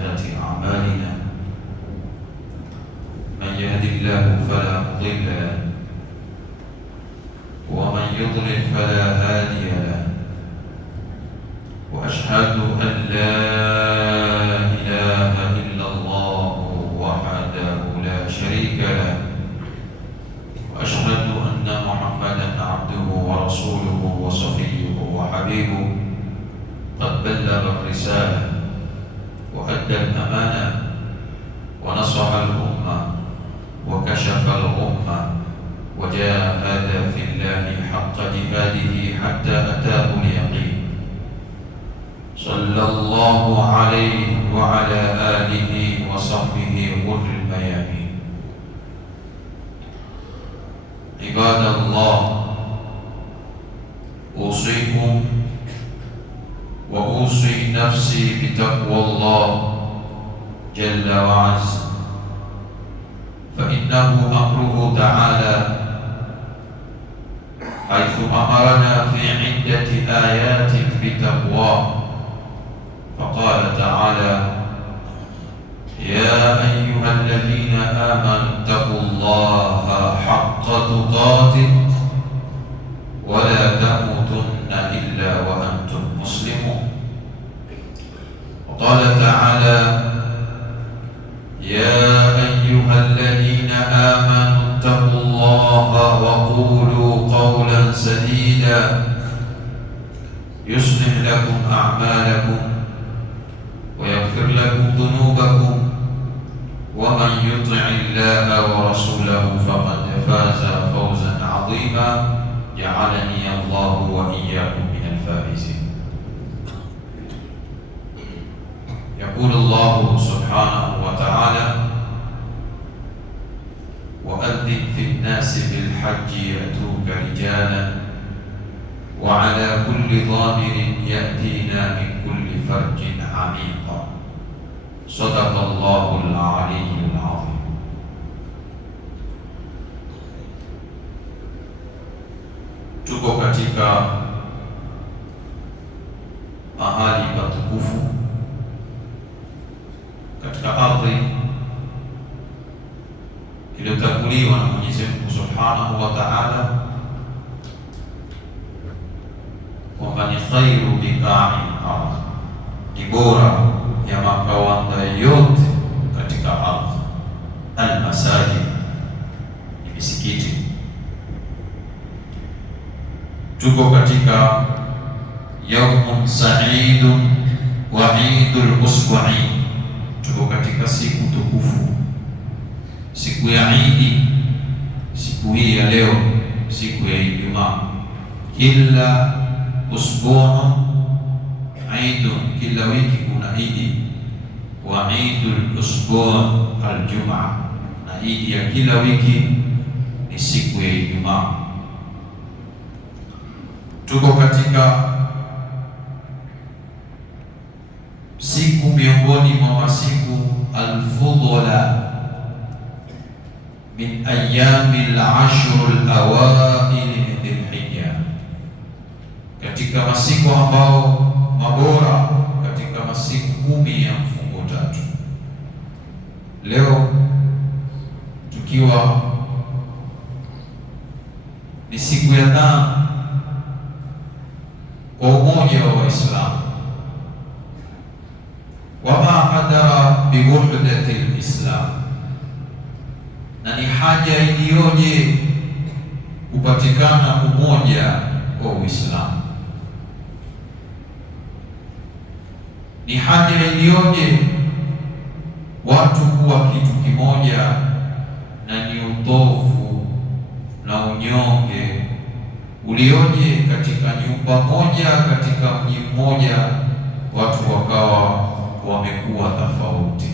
وسيئات أعمالنا. من يهد الله فلا مضل له ومن يضلل فلا هادي له. وأشهد أن لا إله إلا الله وحده لا شريك له. وأشهد أن محمدا عبده ورسوله وصفيه وحبيبه. قد بلغ الرسالة وأدى الأمانة ونصح الأمة وكشف الغمة وجاهد في الله حق جهاده حتى أتاه اليقين. صلى الله عليه وعلى آله وصحبه غر الميامين. عباد الله، أوصيكم وأوصي نفسي بتقوى الله جل وعز، فإنه أمره تعالى حيث أمرنا في عدة آيات بتقواه. فقال تعالى: يا أيها الذين آمنوا اتقوا الله حق تقاته ولا تموتن إلا وأنتم مسلمون. وقال تعالى: يا أيها الذين آمنوا اتقوا الله وقولوا قولا سديدا يصلح لكم أعمالكم ويغفر لكم ذنوبكم ومن يطع الله ورسوله فقد فاز فوزا عظيما. جعلني الله وإياكم من الفائزين. يقول الله سبحانه وتعالى: وأذن في الناس بالحج يأتوك رجالا وعلى كل ضامر يأتينا من كل فرج عميق. صدق الله العلي العظيم. Tuko katika mahali patukufu katika ardhi iliyotanguliwa na Mwenyezi Mungu Subhanahu wa Ta'ala kwamba ni khairu biqa'i ardh, ni bora ya makawanda yote katika ardhi. Almasajid ni misikiti. Tuko katika yaumun sa'idun wa idul usbu'i. Tuko katika siku tukufu, siku ya Idi, siku hii ya leo, siku ya Ijumaa. Kila usbu'u idun, kila wiki kuna Idi. Wa idul usbu' aljumaa, na Idi ya kila wiki ni siku ya Ijumaa. Tuko katika siku miongoni mwa masiku alfudula min ayami al-ashr al-awail min Dhil-Hijja, katika masiku ambao mabora katika masiku 10 ya mfungo tatu. Leo tukiwa ni siku ya 5 kwa umoja wa Waislamu. Wama adara biwuhdati lislam, na ni haja iliyoje kupatikana umoja wa Uislamu. Ni haja iliyoje watu kuwa kitu kimoja, na ni utovu na unyonge ulioje katika nyumba moja, katika mji mmoja, watu wakawa wamekuwa tofauti.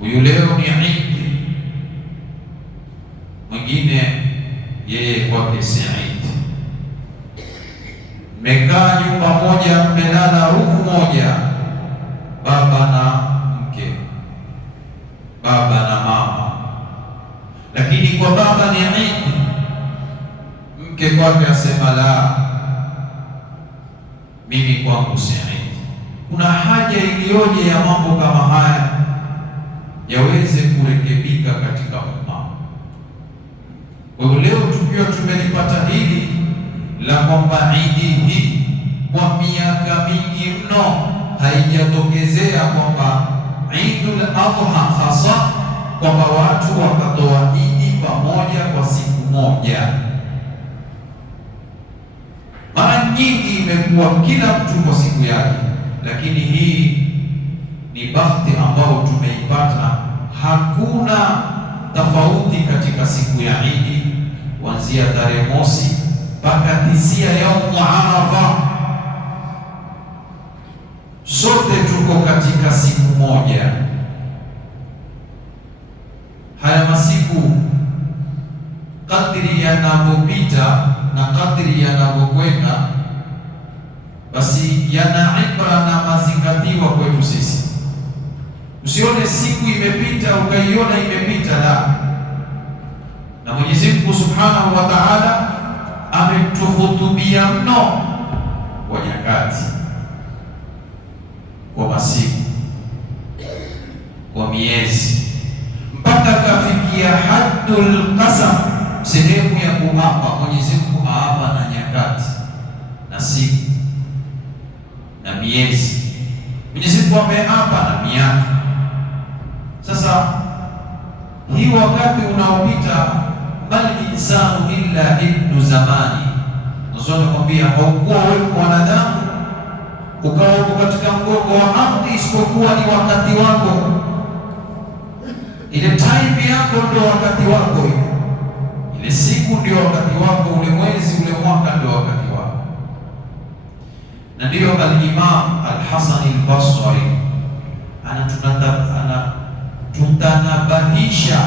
Huyu leo ni Idi, mwingine yeye kwake si Idi. Mmekaa nyumba moja, mmelala rumu moja, baba na mke, baba na mama, lakini kwa baba ni Idi, mke kwake asema la, mimi kwangu si Idi. kuna haja iliyoje ya mambo kama haya yaweze kurekebika katika umma. Kwa hiyo leo tukiwa tumelipata hili la kwamba Idi hii kwa miaka mingi mno haijatokezea kwamba Idul Adha hasa kwamba watu wakatoa Idi pamoja kwa siku moja. Mara nyingi imekuwa kila mtu kwa siku yake, lakini hii ni bahati ambayo tumeipata. Hakuna tofauti katika siku ya Idi kuanzia tarehe mosi mpaka 9 Yaumu Arafa, sote tuko katika siku moja. Haya masiku kadri yanavyopita na kadri yanavyokwenda, basi yana ibra na mazingatiwa kwetu sisi. Usione siku imepita ukaiona imepita, la. Na Mwenyezi Mungu Subhanahu wa Ta'ala ametuhutubia mno kwa nyakati, kwa masiku, kwa miezi, mpaka kafikia haddul qasam, sehemu ya kuapa. Mwenyezi Mungu aapa na nyakati na siku na miezi. Mwenyezi Mungu ameapa na miaka. Sasa hii wakati unaopita, bali insanu illa ibnu zamani, nazona kwambia haukuwa wewe mwanadamu ukawa katika mgongo wa ardhi isipokuwa ni wakati wako. Ile time yako ndio wakati wako, ile siku ndio wakati wako, ule mwezi, ule mwaka ndio wakati wako. Na ndio al-Imam al-Hasan al-Basri anatutanabahisha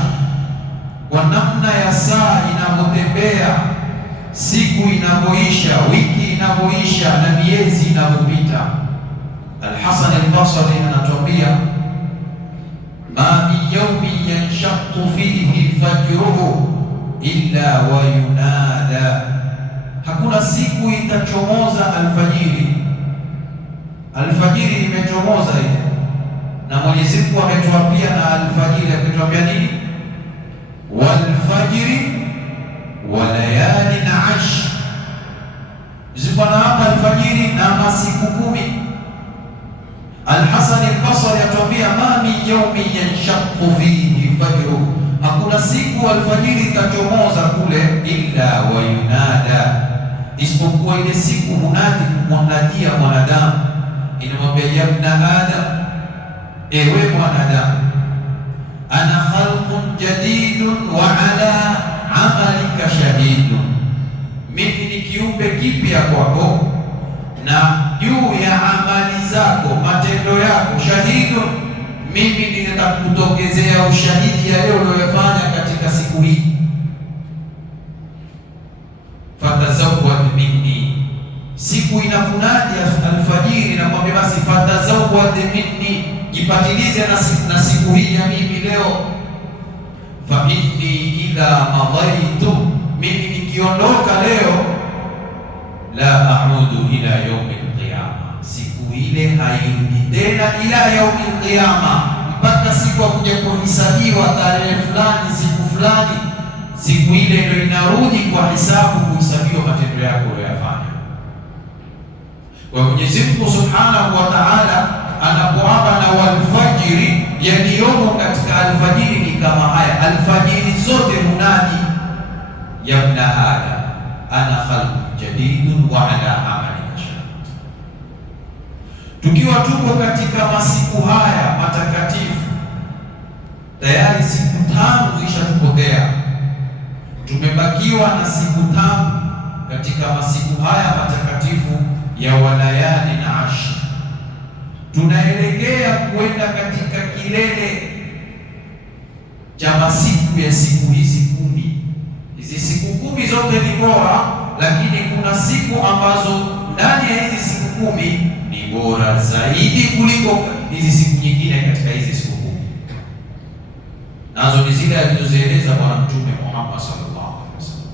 kwa namna ya saa inavyotembea, siku inavyoisha, wiki inavyoisha na miezi inavyopita. Al-Hasan al-Basri anatuambia, ma min yawmin yanshaqu fihi fajruhu illa wa yunada, hakuna siku itachomoza alfajiri. Alfajiri imechomoza ile, na Mwenyezi Mungu ametuambia na alfajiri, ametuambia nini? Walfajri wa layalin ashr, zikona hapa alfajiri na masiku 10. Al-Hasan al-Basri atuambia, ma min yawmin yanshaqu fihi fajruhu, hakuna siku alfajiri itachomoza kule, illa wa yunada, isipokuwa ile siku hunadi kumwanadia mwanadamu, inamwambia ya ibn Adam, ewe mwanadamu, ana khalqun jadidun wa ala amalika shahidun, mimi ni kiumbe kipya kwako na juu ya amali zako, matendo yako, shahidun, mimi nitakutokezea ushahidi ya leo uliyofanya katika siku hii. Fatazawwad minni, siku inakunadi alfajiri na kwambia basi fatazawwad minni, jipatilize na siku hii ya mimi leo. Fa inni idha madaitu, mimi nikiondoka leo, la a'udu ila yaumi alqiyama, siku ile hairudi tena ila yaumi alqiyama, mpaka siku ya kuja kuhesabiwa tarehe fulani, siku fulani, siku ile ndio inarudi kwa hisabu, kuhesabiwa matendo yako uliyofanya. Kwa Mwenyezi Mungu Subhanahu wa Ta'ala anapoapa na walfajiri, yaliyomo katika alfajiri ni kama haya. Alfajiri zote munadi ya ibn Adam, ana khalqun jadidun wa ala amalika shahid. Tukiwa tuko katika masiku haya matakatifu, tayari siku 5 zishatupotea, tumebakiwa na siku 5 katika masiku haya matakatifu ya walayali na ashr. Tunaelekea kwenda katika kilele cha masiku ya siku hizi 10. Hizi siku 10 zote ni bora, lakini kuna siku ambazo ndani ya hizi siku 10 ni bora zaidi kuliko hizi siku nyingine. Katika hizi siku 10 nazo ni zile alizozieleza Bwana Mtume Muhammad sallallahu alaihi wasallam.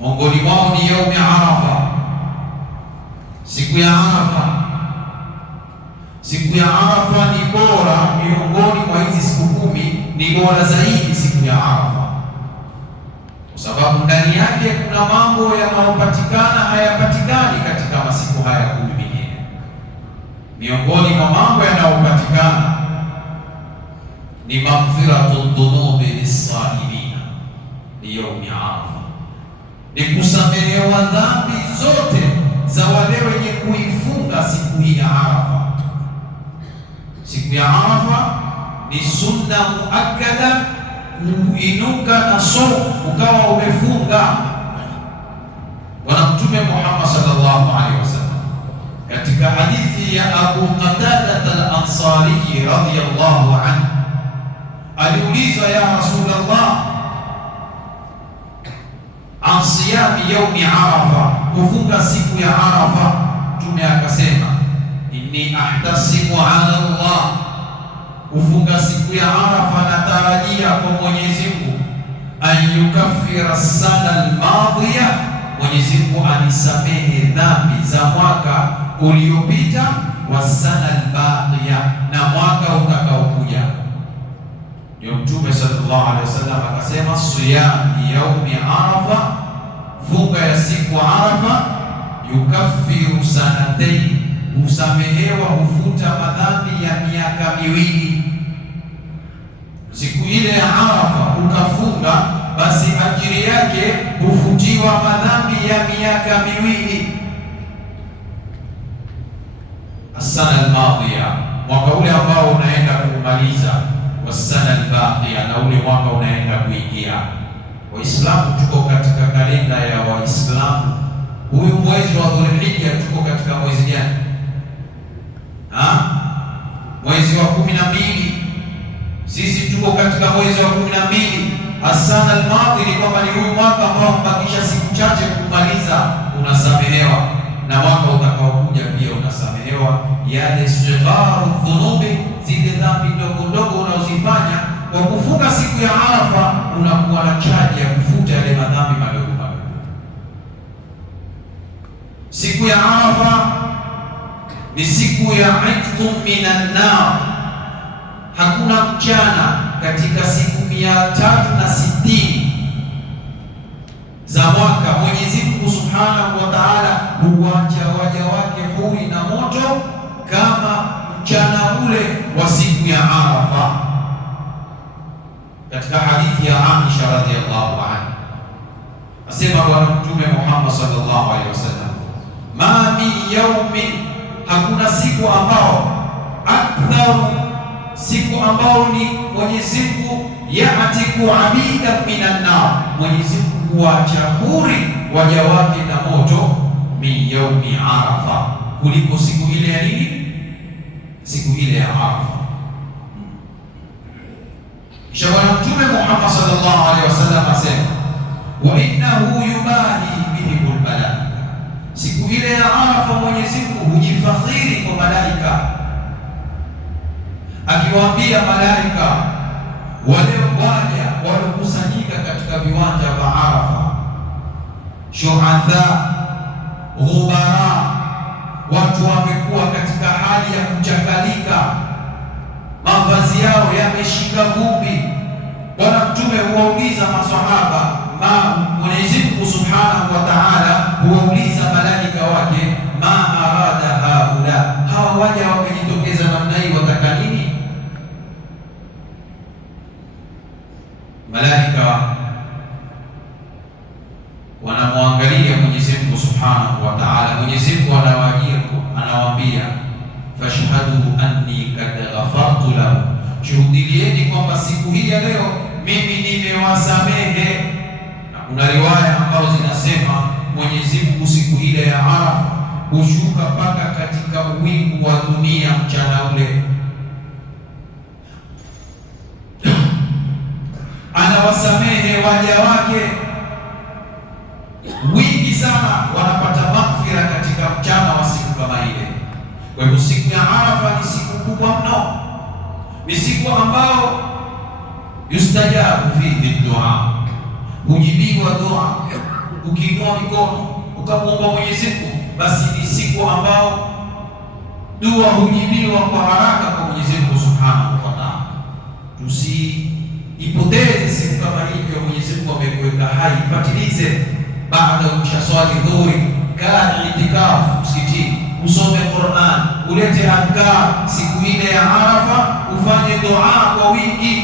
Miongoni mwao ni yaumi Arafa, siku ya Arafa, Siku ya Arafa ni bora miongoni mwa hizi siku 10, ni bora zaidi siku ya Arafa, kwa sababu ndani yake kuna mambo yanayopatikana hayapatikani katika masiku haya 10 mengine. Miongoni mwa mambo yanayopatikana ni maghfiratu dhunubi lis-saimina li yaumi Arafa, ni kusamehewa dhambi zote za wale wenye kuifunga siku hii ya Arafa. Siku ya Arafa ni sunna muakkada, kuinuka na saumu ukawa umefunga. Bwana Mtume Muhammad sallallahu alaihi wasallam katika hadithi ya Abu Qatada al-Ansari radhiyallahu anhu aliulizwa, ya Rasulullah, an siyami yaumi Arafa, kufunga siku ya Arafa. Mtume akasema, inni ahtasibu ala Allah, kufunga siku ya Arafa natarajia kwa Mwenyezi Mungu, an yukaffira sana al-madhiya, Mwenyezi Mungu anisamehe dhambi za mwaka uliopita, wa sana al-baqiya, na mwaka utakaokuja. Ndio Mtume sallallahu alaihi wasallam akasema, siyam yaumi Arafa, funga ya siku Arafa, yukaffiru sanatayn, husamehewa, hufuta madhambi ya miaka miwili. Siku ile ya Arafa ukafunga, basi ajiri yake hufutiwa madhambi ya miaka miwili. As-sana al-madhiya, mwaka ule ambao unaenda kumaliza, was-sana al-baqiya, na ule mwaka unaenda kuingia. Waislamu tuko katika kalenda ya Waislamu. Huyu mwezi wa Dhulhijja tuko katika mwezi gani? Mwezi wa 12. Sisi tuko katika mwezi wa 12. As-sana al-madhi ni kwamba ni huyu mwaka ambao mbakisha siku chache kumaliza, unasamehewa, na mwaka utakaokuja pia unasamehewa yale sigharu dhunubi, zile dhambi ndogo ndogo unazozifanya. Kwa kufunga siku ya Arafa unakuwa na chaji ya kufuta yale madhambi madogo madogo. Siku ya Arafa ni siku ya itqun minan nar. Hakuna mchana katika siku 360 za mwaka. Mwenyezi Mungu Subhanahu wa Ta'ala huwacha waja wake huri na moto kama mchana ule wa siku ya Arafa. Katika hadithi ya Aisha radhiyallahu anha asema Bwana Mtume Muhammad sallallahu alaihi wasallam, ma min yaumin, hakuna siku ambao, aktharu, siku ambao ni Mwenyezi Mungu ya'tiku abida minan nar, Mwenyezi Mungu huacha huri waja wake na moto, min yaumi Arafa, kuliko siku ile ya nini? Siku ile ya Arafa. Kisha Bwana Mtume Muhammad sallallahu alaihi wasallam asema, wa innahu yubahi bihimul malaika, siku ile ya Arafa Mwenyezi Mungu hujifakhiri kwa malaika, akiwaambia malaika wale waja waliokusanyika katika viwanja vya Arafa, shuhatha, ghubara, watu wamekuwa katika hali ya kuchakalika, mavazi yao yameshika vumbi. Bwana Mtume huwauliza maswahaba, Mwenyezi Mungu Subhanahu wa Ta'ala huwauliza malaika wake, ma arada haula, hawa waja wamejitokeza namna hii wataka nini? Malaika wanamwangalia Mwenyezi Mungu Subhanahu wa Ta'ala. Mwenyezi Mungu anawajibu, anawaambia, fashhadu anni kad ghafartu lahu, shuhudilieni kwamba siku hii ya leo mimi nimewasamehe. Na kuna riwaya ambazo zinasema Mwenyezi Mungu siku ile ya Arafa hushuka mpaka katika wingu wa dunia mchana ule, anawasamehe waja wake wingi sana, wanapata maghfira katika mchana wa siku kama ile. Kwa hivyo siku ya Arafa ni siku kubwa mno, ni siku ambao yustajabu fihi dua, hujibiwa dua. Ukiinua mikono ukamwomba Mwenyezi Mungu, basi ni siku ambao dua hujibiwa kwa haraka kwa Mwenyezi Mungu Subhanahu wa Ta'ala. Tusiipoteze siku kama hii kwa Mwenyezi Mungu amekuweka hai, patilize baada ya kushaswali dhuhuri, kaa itikafu msikitini, usome Qur'an, ulete adhkar siku ile ya Arafa, ufanye dua kwa wingi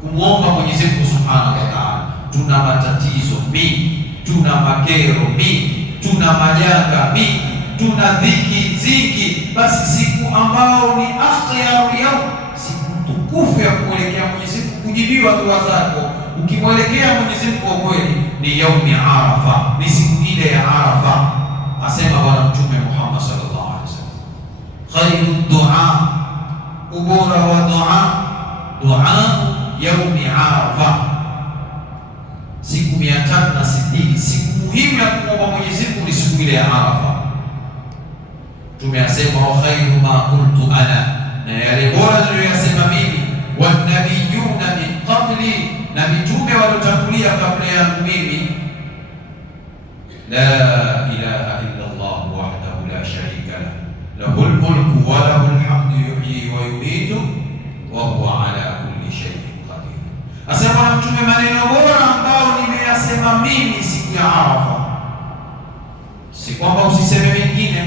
kumwomba Mwenyezi Mungu Subhanahu wa Ta'ala. Tuna matatizo mengi, tuna makero mengi, tuna majanga mengi, tuna dhiki zingi. Basi siku ambao ni akhyaru yaum, siku tukufu ya kuelekea Mwenyezi Mungu, kujibiwa dua zako ukimwelekea Mwenyezi Mungu kwa kweli, ni yaumi Arafa, ni siku ile ya Arafa. Asema Bwana Mtume Muhammad sallallahu alaihi wasallam, khairu dua, ubora wa dua yaumi Arafa, siku 360, siku muhimu ya kumwomba Mwenyezi Mungu ni siku ile ya Arafa. Tumeyasema wa khairu ma qultu ana, na yale bora niliyoyasema mimi, wa nabiyuna min qabli, na mitume waliotangulia kabla yangu mimi, la ilaha illa Allah wahdahu la sharika lahu, lahul mulku wa lahul hamdu yuhyi wa yumitu wa huwa ala kulli shay'in qadir. Asema Bwana Mtume, maneno bora ambao nimeyasema mimi siku ya Arafa, si kwamba usiseme mengine,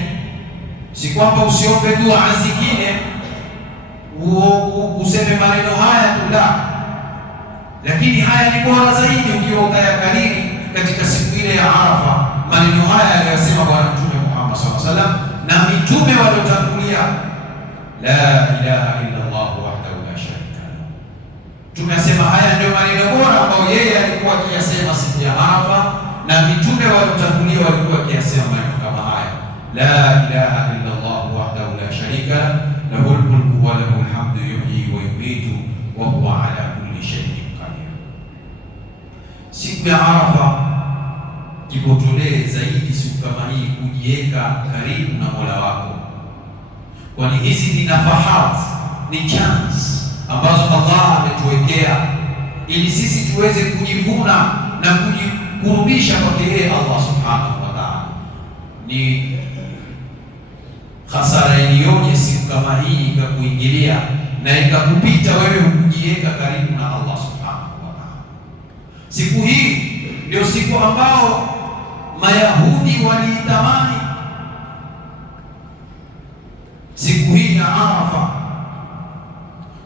si kwamba usiombe dua zingine, useme maneno haya tu, la, lakini haya ni bora zaidi ukiwa utayakariri katika siku ile ya Arafa. Maneno haya aliyosema Bwana Mtume Muhammad sallallahu alaihi wasallam na mitume waliotangulia, la ilaha illa Allah wahdahu la sharika lahu. Tumesema haya ndio maneno bora ambayo yeye alikuwa akiyasema siku ya Arafa, na mitume waliotangulia walikuwa akiyasema maneno kama haya, la ilaha illa Allah wahdahu la sharika lahu, lahul mulku wa lahul hamdu yuhyi wa yumitu wa huwa ala kulli shay'in qadir. Siku ya Arafa jipotolee zaidi siku kama hii kujiweka karibu na Mola wako, kwani hizi ni nafahat, ni chance ambazo Allah ametuwekea ili sisi tuweze kujivuna na kujikurubisha kwake yeye Allah Subhanahu wa Ta'ala. Ni hasara iliyoje siku kama hii ikakuingilia na ikakupita wewe hukujiweka karibu na Allah Subhanahu wa Ta'ala. Siku hii ndio siku ambao Mayahudi waliitamani, siku hii ya Arafa,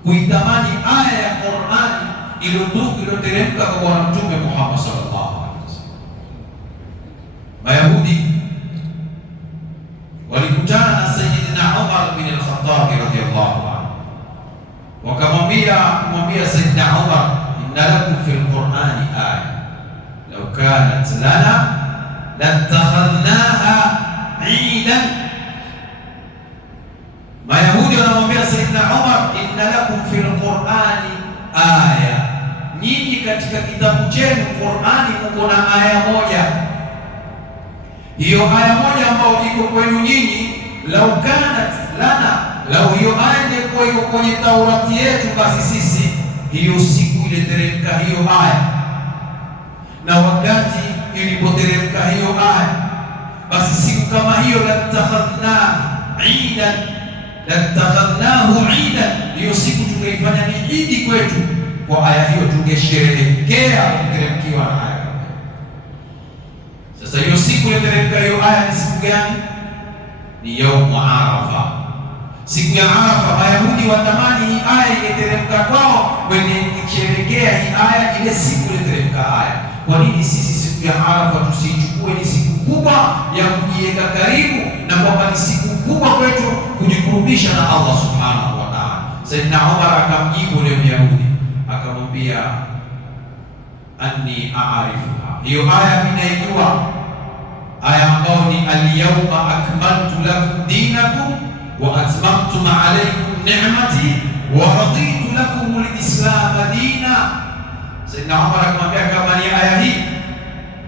kuitamani aya ya Qur'ani iliyoteremka kwa Bwana Mtume Muhammad sallallahu alaihi wasallam. Mayahudi walikutana na Sayyidina Umar bin al-Khattab radhiyallahu anhu, wakamwambia Sayyidina Umar, inna lakum fil Qur'ani aya law kanat lana latakhadhnaha idan. Mayahudi wanamwambia Sayyidina Umar, inna lakum fil Qur'ani aya, nyinyi katika kitabu chenu Qur'ani mko na aya moja. Hiyo aya moja ambayo iko kwenu nyinyi, law kanat lana, lau hiyo aya ingekuwa iko kwenye Taurati yetu, basi sisi hiyo siku iliteremka hiyo aya, na wakati ilipoteremka hiyo aya, basi siku kama hiyo latakhadhnahu idan, hiyo siku tungeifanya ni idi kwetu. Kwa aya hiyo tungesherehekea kuteremkiwa na aya. Sasa hiyo siku iliyoteremka hiyo aya ni siku gani? Ni yaumu Arafa, siku ya Arafa. Mayahudi watamani hii aya iliyoteremka kwao wenye kusherehekea hii aya, ile siku iliyoteremka aya. Kwa nini sisi siku ya Arafa tusichukue ni siku kubwa ya kujiweka karibu, na kwamba ni siku kubwa kwetu kujikurubisha na Allah Subhanahu wa Ta'ala? Sayyidina Umar akamjibu yule Myahudi akamwambia, anni a'rifuha, hiyo aya ninaijua, aya ambayo ni al-yawma akmaltu lakum dinakum wa atmamtu alaykum ni'mati wa raditu lakum al-islam dina. Sayyidina Umar akamwambia, kama ni aya hii,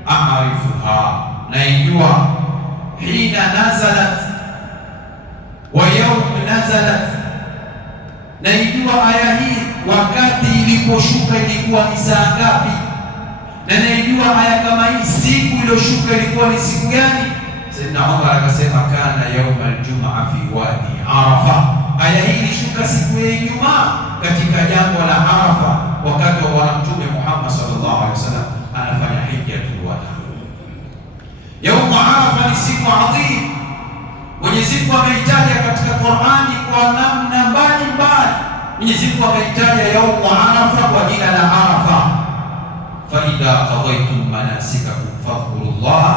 a'rifuha, naijua, hina nazalat wa yawm nazalat, naijua aya hii wakati iliposhuka ilikuwa ni saa ngapi, na naijua aya kama hii siku iliyoshuka ilikuwa ni siku gani. Sayyidina Umar akasema kana yaum aljumaa fi wadi Arafa. Aya hii ilishuka siku ya Ijumaa katika jambo la Arafa, wakati wa bwana Mtume Muhammad sallallahu alaihi wasallam anafanya hijjatul wada. Yaum Arafa ni siku adhim. Mwenyezi Mungu ameitaja katika Qur'ani kwa namna mbalimbali. Mwenyezi Mungu ameitaja yaum Arafa kwa jina la Arafa, fa idha qadaytum manasikakum fadhkurullaha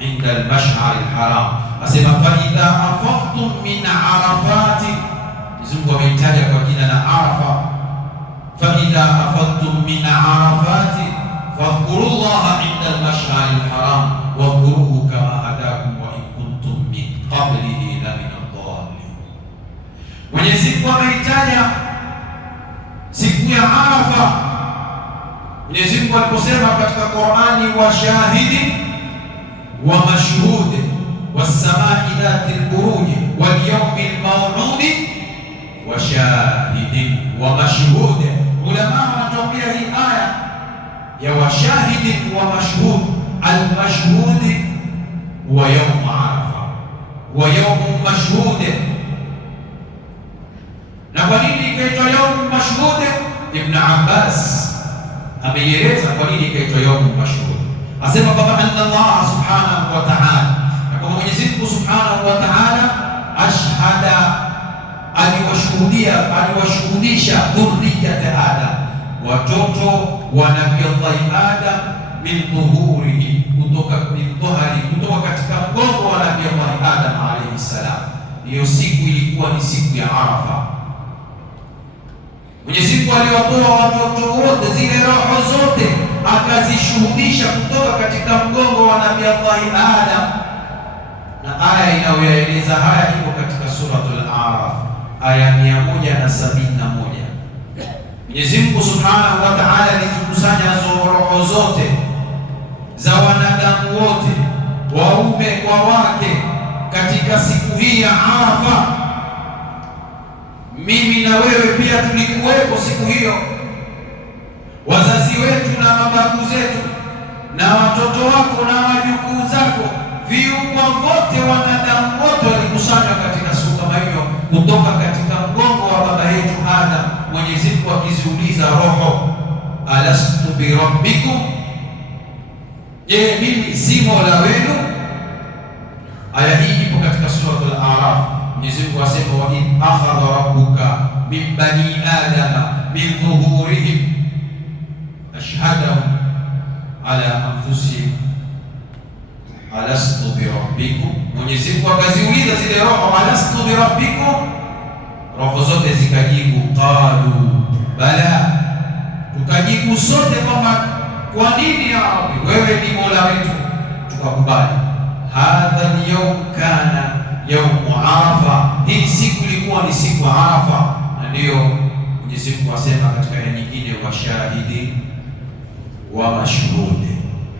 inda al-mash'ar al-haram. Asema fa idha afadtum min arafati, Mwenyezi Mungu ameitaja kwa jina la Arafa, fa idha afadtum min arafati fadhkurullaha inda al-mash'ar al-haram wadhkuruhu kama hadakum wa in kuntum min qablihi la min ad-dallin. Mwenyezi Mungu ameitaja siku ya Arafa. Mwenyezi Mungu aliposema katika Qur'ani, wa shahidi wa mashhud was-samai dhati al-buruj wal yawmi al-maw'ud wa shahidin wa mashhud. Ulama wanatuambia hii aya ya wa shahidin wa mashhud, al-mashhud wa yawm Arafa wa yawm mashhud. Na kwa nini ikaitwa yawm mashhud? Ibn Abbas ameeleza kwa nini ikaitwa yawm mashhud. Asema kwamba anna Allah subhanahu wa ta'ala, na kwa Mwenyezi Mungu subhanahu wa ta'ala ashhada, aliwashuhudisha dhurriyyat Adam, watoto wa Nabii Allah Adam, min dhuhurihi, kutoka katika mgongo wa Nabii Allah Adam alayhi salam. Hiyo siku ilikuwa ni siku ya Arafa. Mwenyezi Mungu aliwatoa watoto wote, zile roho zote akazishuhudisha kutoka katika mgongo wa Nabii Allah Adam, na aya inayoeleza haya iko katika suratul Araf aya 171. Mwenyezi Mungu Subhanahu wa Ta'ala alizikusanya roho zote za wanadamu wote, waume kwa wake, katika siku hii ya Arafa. Mimi na wewe pia tulikuwepo siku hiyo, wazazi wetu na mababu zetu na watoto wako na wajukuu zako, viumbe wote, wanadamu wote walikusanywa katika siku kama hiyo kutoka katika mgongo wa baba yetu Adam. Mwenyezi Mungu akiziuliza roho, alastu bi rabbikum, je, mimi si mola wenu? Aya hii ipo katika suratul Araf. Mwenyezi Mungu asema, wa in akhadha rabbuka min bani adama min dhuhurihim ashhadahum ala anfusihim alastu bi rabbikum. Mwenyezi Mungu akaziuliza zile roho, alastu bi rabbikum, roho zote zikajibu qalu bala, tukajibu sote kwamba kwa nini ya Rabbi, wewe ni mola wetu, tukakubali. Hadha al-yawm kana yawm Arafa, hii siku ilikuwa ni siku ya Arafa. Na ndio Mwenyezi Mungu asema katika aya nyingine, wa shahidi wa mashhud.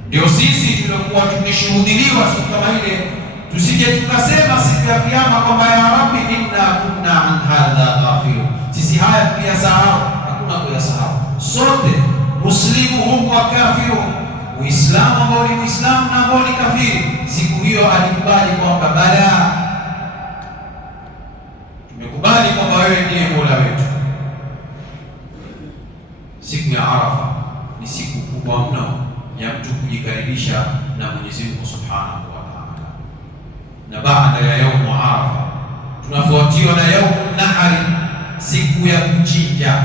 Ndio sisi tulikuwa tukishuhudiliwa siku kama ile, tusije tukasema siku ya kiyama kwamba ya Rabbi inna kunna an hadha ghafilun, sisi haya tuliyasahau. Hakuna kuyasahau, sote muslimuhum wa kafiruhum, Uislamu ambao ni Muislamu na ambao ni kafiri, siku hiyo alikubali kwamba bala, tumekubali kwamba wewe ndiye mola wetu. Siku ya Arafa ni siku kubwa mno ya mtu kujikaribisha na Mwenyezi Mungu Subhanahu wa Ta'ala. Na baada ya yaumu Arafa tunafuatiwa na yaumu Nahari, siku ya kuchinja.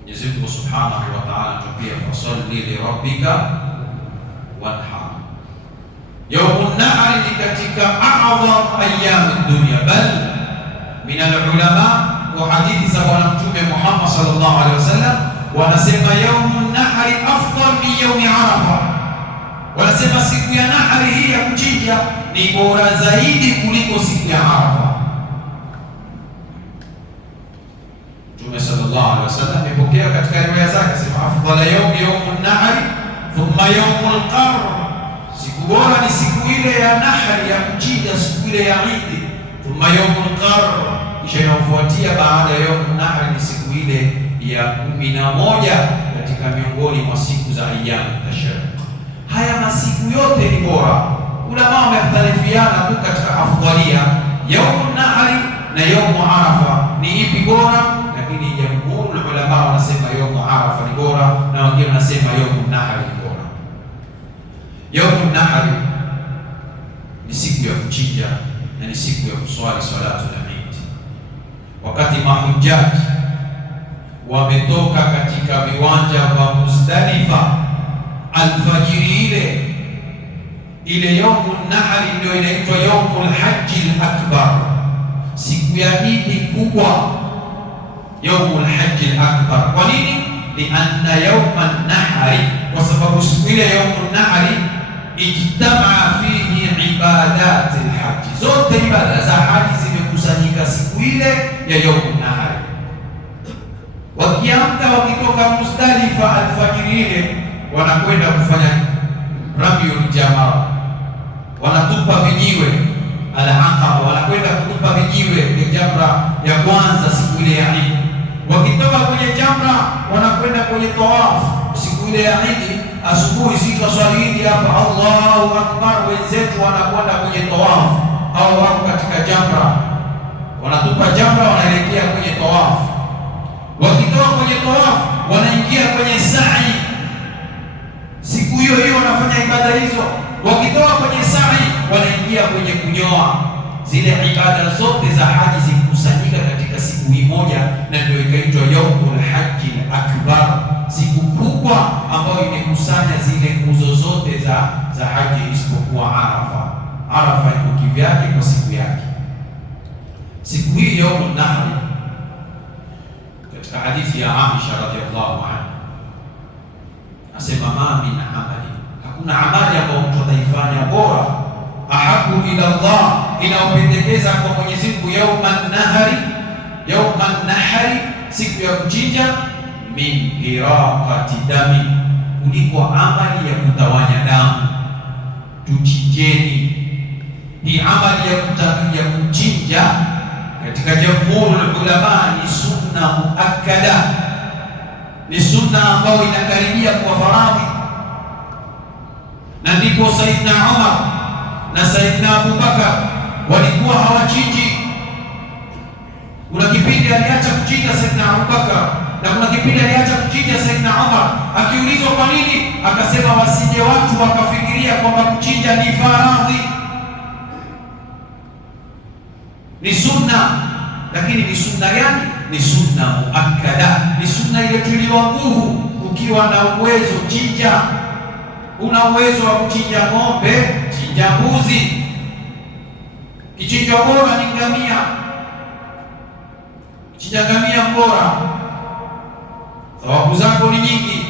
Mwenyezi Mungu Subhanahu wa Ta'ala tupia, fasalli li rabbika wanhar. Yaumu Nahari ni katika a'zam ayyam ad-dunya, bal min al-ulama wa hadithi za Bwana Mtume Muhammad sallallahu alaihi wasallam wanasema yaumu Nahari afdal min yaumi Arafa. Wanasema siku ya Nahari hii ya kuchinja ni bora zaidi kuliko siku ya Arafa. Mtume sallallahu alaihi wasallam amepokea katika riwaya zake, sema afdal yaumi yaumu Nahari thumma yaumu al-qarr, siku bora ni siku ile ya Nahari ya kuchinja, siku ile ya Eid. Thumma yaumu al-qarr, kisha inafuatia baada ya yaumu Nahari ni siku ile ya 11 katika katika miongoni mwa siku za ayyamu tashriq. Haya masiku yote ni bora. Ulama wamekhtalifiana tu katika afdalia yaumu nahri na yaumu arafa ni ipi bora, lakini jamhuri ulama wanasema yaumu arafa ni bora na wengine wanasema yaumu nahri ni bora. Yaumu nahri ni siku ya kuchinja na ni siku ya kuswali salatu al-Eid. Wakati mahujaji wametoka katika viwanja vya Muzdalifa alfajiri ile yaumu nahri ndio inaitwa yaumul hajji al-akbar, siku ya Idi kubwa, yaumul hajji al-akbar. Kwa nini? Lianna yauman nahri, kwa sababu siku ile yaumul nahri ijtamaa fihi ibadat al-hajj, zote ibada za haji zimekusanyika siku ile ya yaumul nahri. Wakiamka wakitoka Muzdalifa alfajiri ile wanakwenda kufanya ramyul jamara, wanatupa vijiwe al-aqaba, wanakwenda kutupa vijiwe vya jamra ya kwanza siku ile ya Eid. Wakitoka kwenye jamra wanakwenda kwenye tawaf siku ile ya Eid. Asubuhi sisi twaswali hapa Allahu akbar, wenzetu wanakwenda kwenye tawaf au wako katika jamra, wanatupa jamra, wanaelekea kwenye tawaf. Wakitoka kwenye tawaf wanaingia kwenye sa'i, siku hiyo hiyo wanafanya ibada hizo. Wakitoka kwenye sa'i wanaingia kwenye kunyoa. Zile ibada zote za haji zikusanyika katika siku hii moja, na ndio ikaitwa yaumul hajji akbar, siku kubwa ambayo imekusanya zile nguzo zote za haji isipokuwa Arafa. Arafa iko kivyake kwa siku yake. Siku hii yaumul nahri, katika hadithi ya Aisha radhiallahu anha asema, ma min amali, hakuna amali ambayo mtu ataifanya bora, ahabu ila Allah, inaopendekeza kwa Mwenyezi Mungu, yauman nahari, siku ya kuchinja, min hiraqati dami, kuliko amali ya kutawanya damu. Tuchinjeni, ni amali ya kuchinja katika jamhuri ulama ni sunna muakkada, ni sunna ambayo inakaribia kwa faradhi, na ndipo Saidna Umar na Saidna Abubakar walikuwa hawachinji. Kuna kipindi aliacha kuchinja Saidna Abubakar na kuna kipindi aliacha kuchinja Saidna Umar. Akiulizwa kwa nini, akasema wasije watu wakafikiria kwamba kuchinja ni faradhi, ni sunna. Lakini ni sunna gani? Ni sunna muakkada, ni sunna ile tuliwa nguvu. Ukiwa na uwezo chinja, una uwezo wa kuchinja ng'ombe, chinja mbuzi. Kichinjwa bora ni ngamia, chinja ngamia bora, thawabu zako ni nyingi.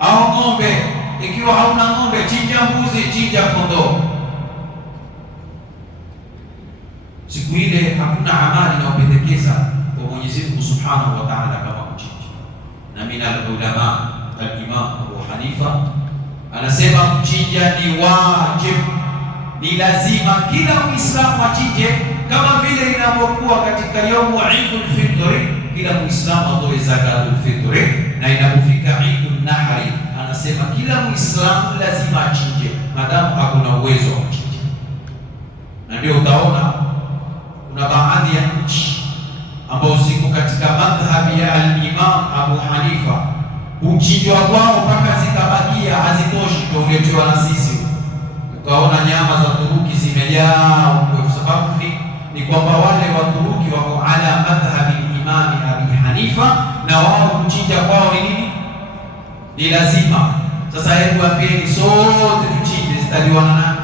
Au ng'ombe, ikiwa hauna ng'ombe chinja mbuzi, chinja kondoo. Siku ile hakuna amali inayopendekeza kwa Mwenyezi Mungu Subhanahu wa Ta'ala kama kuchinja. Na min al-ulama al-Imam Abu Hanifa anasema kuchinja ni wajib, ni lazima kila Muislamu achinje, kama vile inapokuwa katika yaumu Eidul Fitri kila Muislamu atoe zakatul fitri, na inapofika Eidul Nahri anasema kila Muislamu lazima achinje madamu hakuna uwezo wa kuchinja. Na ndio utaona kuna baadhi ya nchi ambazo ziko katika madhhabi ya al-Imam Abu Hanifa, uchinjwa kwao mpaka zikabakia hazitoshi, ndio uletewa na sisi. Ukaona nyama za Turuki zimejaa, kwa sababu ni kwamba wale wa Turuki wako ala madhhabi Imam Abi Hanifa, na wao kuchinja kwao ni nini? Ni lazima. Sasa hebu ambieni sote tuchinje, zitaliwa na nani?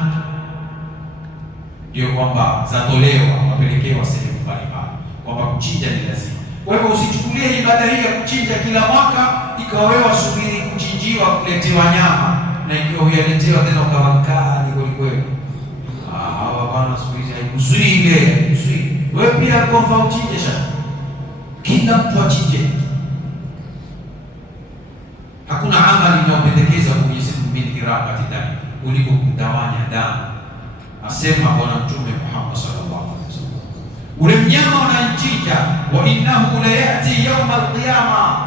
Ndio kwamba zatolewa wapelekewa sehemu mbalimbali, kwamba kuchinja ni lazima. Kwa hivyo usichukulie ibada hii ya kuchinja kila mwaka ikawa wewe subiri kuchinjiwa, kuletewa nyama, na ikiwa huyaletewa tena ukawa mkali kweli kweli. Hawa bwana siku hizi haikusuii ile, haikusuii. Wewe pia kofa uchinje sasa. Kila mtu achinje. Hakuna amali inayopendekeza Mwenyezi Mungu min hiraqati dami, kuliko kutawanya damu. Asema Bwana Mtume Muhammad sallallahu alaihi wasallam, ule mnyama unachinja, wa innahu la yati yawm al-qiyama,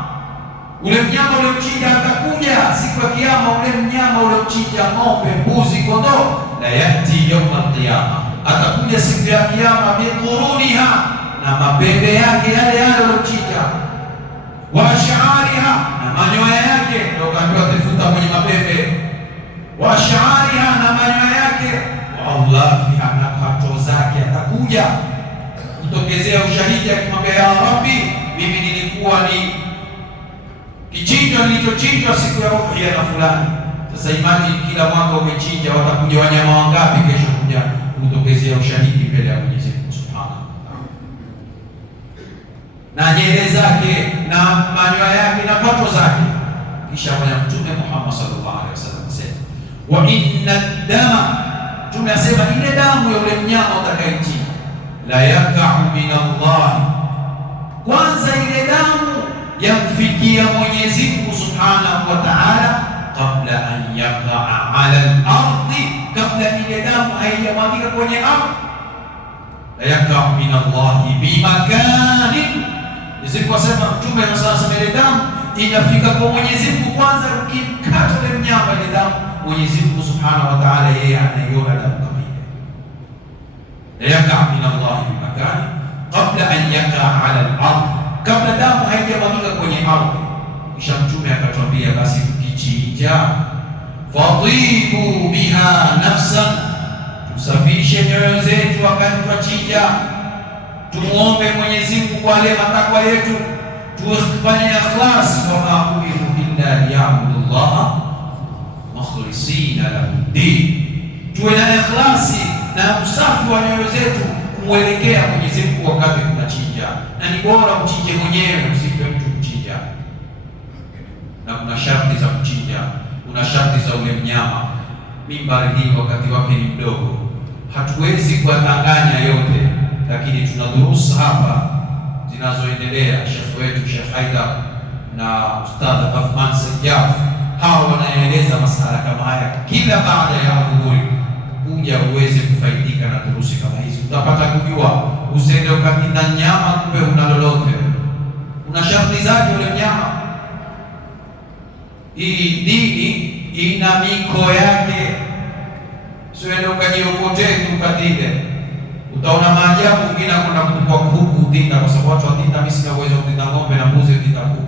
ule mnyama ule mchinja atakuja siku ya kiyama, ule mnyama ule mchinja ng'ombe, mbuzi, kondoo, la yati yawma al-qiyama, atakuja siku ya kiyama biquruniha, na mapembe yake yale yale ule mchinja, wa ash'ariha, na manyoya yake, ndio kaambiwa tafuta kwenye mapembe, wa ash'ariha, na manyoya yake, wa adlafiha, na pato zake, atakuja kutokezea ushahidi akimwambia, ya Rabbi, mimi nilikuwa ni kichinjwa nilichochinjwa siku ya udhiya na fulani. Sasa imagine kila mwaka umechinja, watakuja wanyama wangapi kesho kuja kutokezea ushahidi mbele ya Mwenyezi Mungu Subhanahu na nywele zake na manyoya yake na pato zake. Kisha Bwana Mtume Muhammad sallallahu alaihi wasallam asema, wa inna dama, tunasema ile damu ya ule mnyama utakayechinja, la yaka'u min Allah, kwanza ile damu yamfikia Mwenyezi Mungu Subhanahu wa Ta'ala, kabla an yaqa'a 'ala al-ardi, kabla ile damu haijamwagika kwenye ardhi. La yaka'u min Allah bi makanin, isiposema Mtume sasa, ile damu inafika kwa Mwenyezi Mungu kwanza, ukimkata ile mnyama ile damu, Mwenyezi Mungu Subhanahu wa Ta'ala yeye anaiona damu kama ile. La yaka'u min Allah bi makanin kabla an yaqa'a 'ala al-ardi, kabla damu haijamwagika kwenye ardhi. Kisha Mtume akatwambia, basi tukichinja, fatibu biha nafsan, tusafishe nyoyo zetu wakati twachinja, tumuombe Mwenyezi Mungu kwa yale matakwa yetu, tufanye ikhlas, wa ma umiru illa liya'budu Allah mukhlisina lahu din, tuwe na ikhlasi na usafi wa nyoyo zetu kumwelekea Mwenyezi Mungu wakati tunachinja. Na ni bora uchinje mwenyewe, usipe mtu kuchinja. Na kuna sharti za kuchinja, kuna sharti za ule mnyama. Mimbari hii wakati wake ni mdogo, hatuwezi kuwatanganya yote, lakini tuna durusa hapa zinazoendelea. Shekhi wetu Sheikh Haidar na Ustadh Afman Sajjaf, hawa wanaeleza masala kama haya kila baada ya dhuhuri, kuja uweze kufaidika na durusi kama hizi. Utapata kujua, usende ukatinda nyama kumbe una lolote, una sharti zake ule mnyama. Hii dini ina miko yake, usiende ukajiokotee ukatinde. Utaona maajabu, mwingine kwenda kutupa kuku utinda, kwa sababu watu watinda. Mimi sina uwezo kutinda ng'ombe na mbuzi, utinda kuku.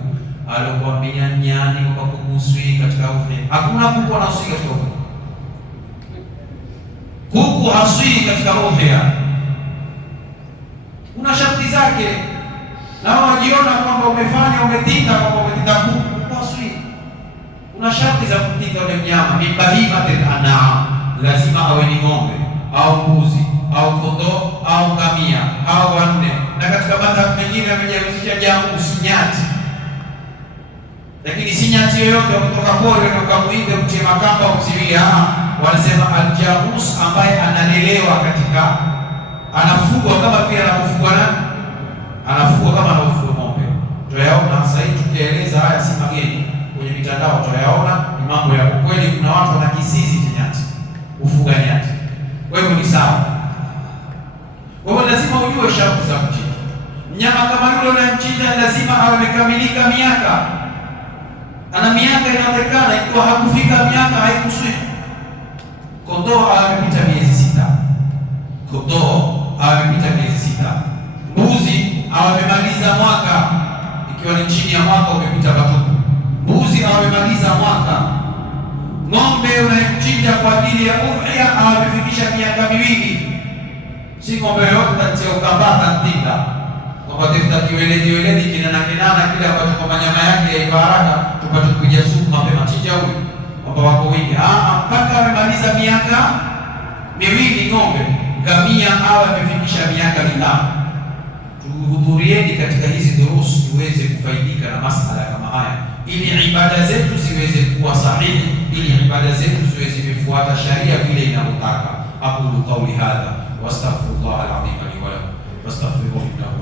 Alikwambia nyani kwa kukusui katika ufe, hakuna kuku anasui katika ufe. Kuku hasui katika udhiya, una sharti zake, na wajiona kwamba umefanya umetinda, kwamba umetinda kuku hasui. Una sharti za kutinda ule mnyama. Min bahimatil an'am, lazima awe ni ng'ombe au mbuzi au kondoo au ngamia au wanne, na katika madhhabu mengine amejawezesha jamus, nyati. Lakini si nyati yoyote kutoka pori ukamuinde mtie makamba umsiwie. Wanasema aljamus ambaye analelewa katika, anafugwa kama vile anafugwa na anafugwa kama anafugwa ng'ombe. Tuyaona sasa hivi tukieleza haya si mageni, kwenye mitandao tuyaona, ni mambo ya ukweli. Kuna watu wana kisizi cha nyati, ufuga nyati. Kwa hivyo ni sawa. Kwa hivyo lazima ujue sharti za kuchinja mnyama. Kama yule unayemchinja lazima awe amekamilika miaka, ana miaka inaonekana. Ikiwa hakufika miaka haikuswi. Kondoo amepita miezi 6, kondoo amepita miezi 6. Mbuzi amemaliza mwaka, ikiwa ni chini ya mwaka umepita patupu. Mbuzi amemaliza mwaka. Ng'ombe unayemchinja kwa ajili ya udhiya amefikisha miaka 2. Si ng'ombe yote tatia ukambata ntinda, kwamba tafuta kiweledi kinana kile ambacho kwa nyama yake ya ibaraka tupate kupiga supu mapema. Chinja huyu kwamba wako wingi, mpaka amemaliza miaka 2 ng'ombe. Ngamia awe amefikisha miaka 5. Tuhudhurieni katika hizi durusu tuweze kufaidika na masala kama haya, ili ibada zetu ziweze kuwa sahihi, ili ibada zetu ziweze kufuata sharia vile inavyotaka. Aqulu qawli hadha wastaghfirullah al-azim li wa lakum wastaghfiruhu innahu